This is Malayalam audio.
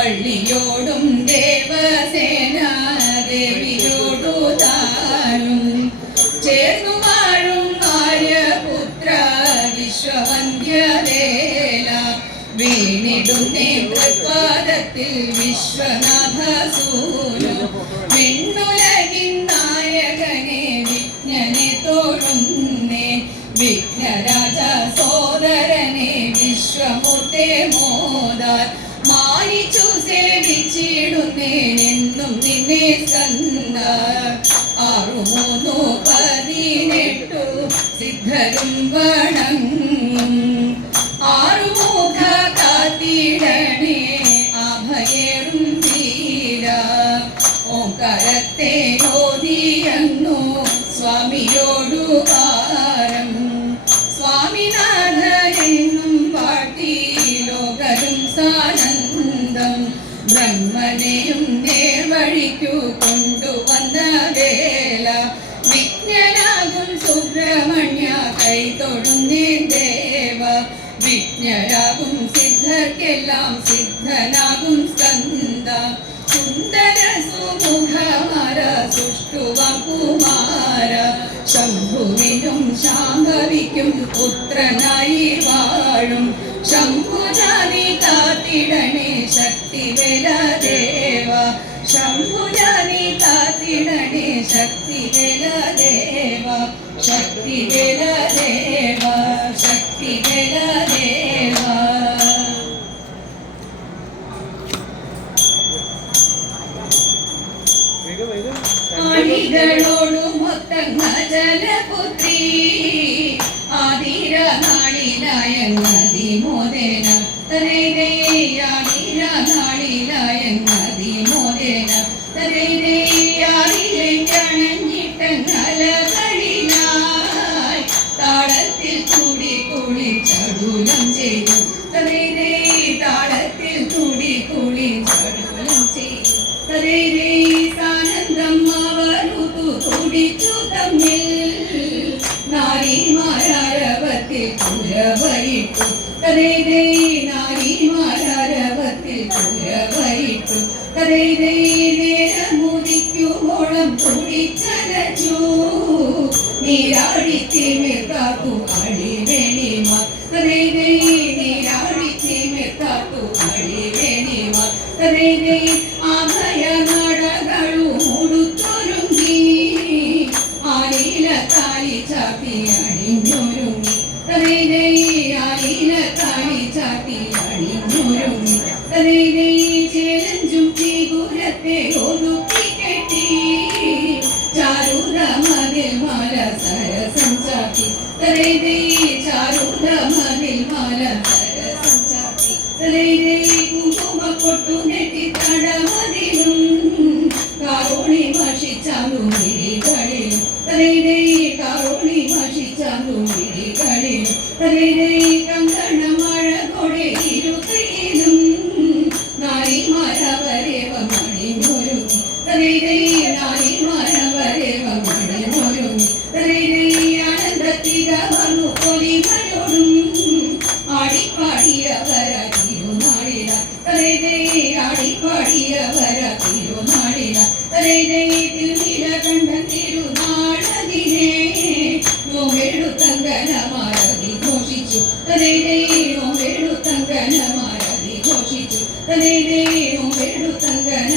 വള്ളിയോടും ദേവസേന ദേവിയോടു താനും ചേർന്നു വാഴും ആര്യപുത്ര വിശ്വവന്ധ്യവേല വീണിടും നേതൃപാദത്തിൽ വിശ്വനാഥ സൂനു വിണ്ണുലകിൻ നായകനെ വിജ്ഞനെ തോഴുന്നേ വിഘ്നരാജ സോദരനെ വിശ്വമൂർത്തെ മോദാൽ മാനിച്ചു സേവിച്ചിടുന്നേനെന്നും നിന്നെ സ്കന്ദ 6-3-18 സിദ്ധരും വണങ്ങും ആറുമുഖ കാത്തിടണേ അഭയേറും ധീര ഓംകാരത്തെ ഓതിയെന്നു സ്വാമിയോടു കാരം സ്വാമിനാഥനെന്നും വാഴ്ത്തി ലോകരും സാനന്ദം ബ്രഹ്മനെയും നേർവഴിക്കു കൊണ്ടുവന്ന വേല വിജ്ഞനാകും സുബ്രഹ്മണ്യ കൈതൊടുന്നേ ദേവ വിജ്ഞരാകും സിദ്ധർക്കെല്ലാം സിദ്ധനാകും സ്കന്ദ സുന്ദര സുമുഖമാര സുഷ്ടുവം കുമാര ശംഭുവിനും ശാംഭവിക്കും പുത്രനായി വാഴും ശംഭുജാതി കാത്തിടണേ ശക്തിവേല ദേവ ശംഭുജാതി കാത്തിടണേ ശക്തിവേല ദേവ ശക്തിവേല ദേവ ശക്തിവേല ദേവ ആണികളോടുമൊത്തങ്ങ ജലപുത്രി ആതിര നാളിലായ നദിമോദേന തരേതയാതിര നാളിലായ നദിമോദേന തരേതയാറിലെങ്കണഞ്ഞിട്ടങ്ങലകളിലായി താളത്തിൽ കൂടി കൂടി ചടുലം ചെയ്തു തരേതേ താളത്തിൽ കൂടി കൂടി ചടുലം ചെയ്തു തരേതേ സാനന്ദം അവരുതു തുടിച്ചു തമ്മിൽ നാരിമാരവത്തിൽ കുരവയിട്ടു തരേതേ നാരിമാരവത്തിൽ കുരവയിട്ടു തരേതേ നേരമുദിക്കുമോളം തുടിച്ചലച്ചു നീരാടിത്തിമിർക്കാത്തു അടിവേണിമ തരേതേ നീരാടിത്തിമിർക്കാത്തു അടിവേണിമ തരേതേ ആഭയ നടകളു മുടുത്തൊരുങ്ങി ആലില താലി ചാത്തി അണിഞ്ഞൊരുങ്ങി തരേതേ ആലില താലി ചാത്തി അണിഞ്ഞൊരുങ്ങി തരേതേ ചേലഞ്ചും ചീകുരത്തെ ഒതുക്കി കെട്ടി ചാരുത മതിൽ മാല സരസം ചാത്തി തരേതേ ചാരുത മതിൽ മാല സരസം ചാത്തി തരേതേ കുങ്കുമ കൊട്ടു നെറ്റി തടമതിലും കാരോണി മഷിച്ചാലും മിഴികളിലും തരേതേ കാരോണി മഷിച്ചാലും മിഴികളിലും തരേതേ കങ്കണ മഴ കൊടെ ഇരുകയിലും നാരിമാരവരേവ മണിമൊരുങ്ങി തരേതേ നാരിമാരവരേവ മണിമൊരുങ്ങി തരേതേ ആനന്ദത്തിക വന്നു പൊലിമയോടും ആടിപ്പാടിയവര തിരുനാളില തരേതേ ആടിപ്പാടിയവര തിരുനാളില തരേതേ തിരുനീലകണ്ഠൻ തിരുനാളതിനെ നോമെഴുത്തങ്കനമാരതി ഘോഷിച്ചു തരേതേ നോമെഴുത്തങ്കനമാരതി ഘോഷിച്ചു തരേതേ നോമെഴുത്തങ്കന